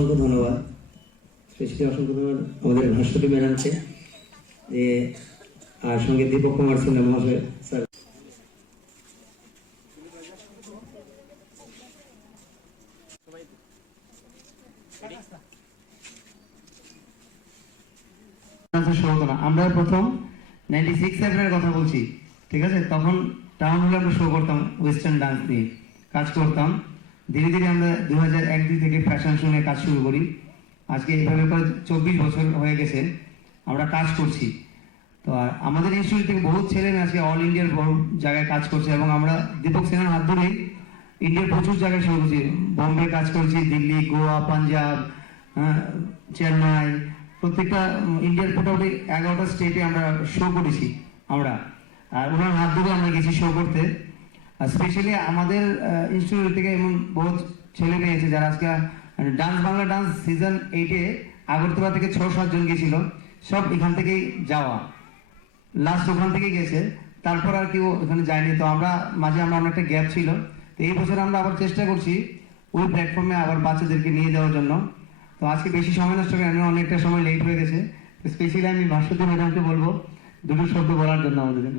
অসংখ্য ধন্যবাদ, স্পেশালি অসংখ্য ধন্যবাদ আমাদের ভাস্বতী ম্যাডামকে, আর সঙ্গে দীপক কুমার সিনহা মহাশয় স্যার। আমরা প্রথম 96-7 কথা বলছি, ঠিক আছে? তখন টাউন হলে আমরা শো করতাম, ওয়েস্টার্ন ডান্স নিয়ে কাজ করতাম। ধীরে ধীরে আমরা 2001 থেকে ফ্যাশন শো নিয়ে কাজ শুরু করি। আজকে এইভাবে প্রায় 24 বছর হয়ে গেছে আমরা কাজ করছি। তো আর আমাদের ইনস্টিটিউট থেকে বহু ছেলে মেয়ে আজকে অল ইন্ডিয়ার বড় জায়গায় কাজ করছে, এবং আমরা দীপক সিনহার হাত ধরেই ইন্ডিয়ার প্রচুর জায়গায় শো করছি। বোম্বে কাজ করছি, দিল্লি, গোয়া, পাঞ্জাব, চেন্নাই, প্রত্যেকটা ইন্ডিয়ার মোটামুটি 11টা স্টেটে আমরা শো করেছি আমরা। আর ওনার হাত ধরে আমরা গেছি শো করতে। আর স্পেশালি আমাদের ইনস্টিটিউট থেকে এমন বহু ছেলে মেয়ে আছে যারা আজকে ডান্স, বাংলা ডান্স সিজন 8-এ আগরতলা থেকে 6-7 জন গেছিল, সব এখান থেকেই যাওয়া, লাস্ট ওখান থেকেই গেছে, তারপর আর কেউ ওখানে যায়নি। তো আমরা মাঝে আমরা অনেকটা গ্যাপ ছিল, তো এই বছর আমরা আবার চেষ্টা করছি ওই প্ল্যাটফর্মে আবার বাচ্চাদেরকে নিয়ে যাওয়ার জন্য। তো আজকে বেশি সময় নষ্ট করে, আমি অনেকটা সময় লেট হয়ে গেছে। স্পেশালি আমি ভাস্বতী ম্যাডামকে বলবো দুটো শব্দ বলার জন্য আমাদের জন্য।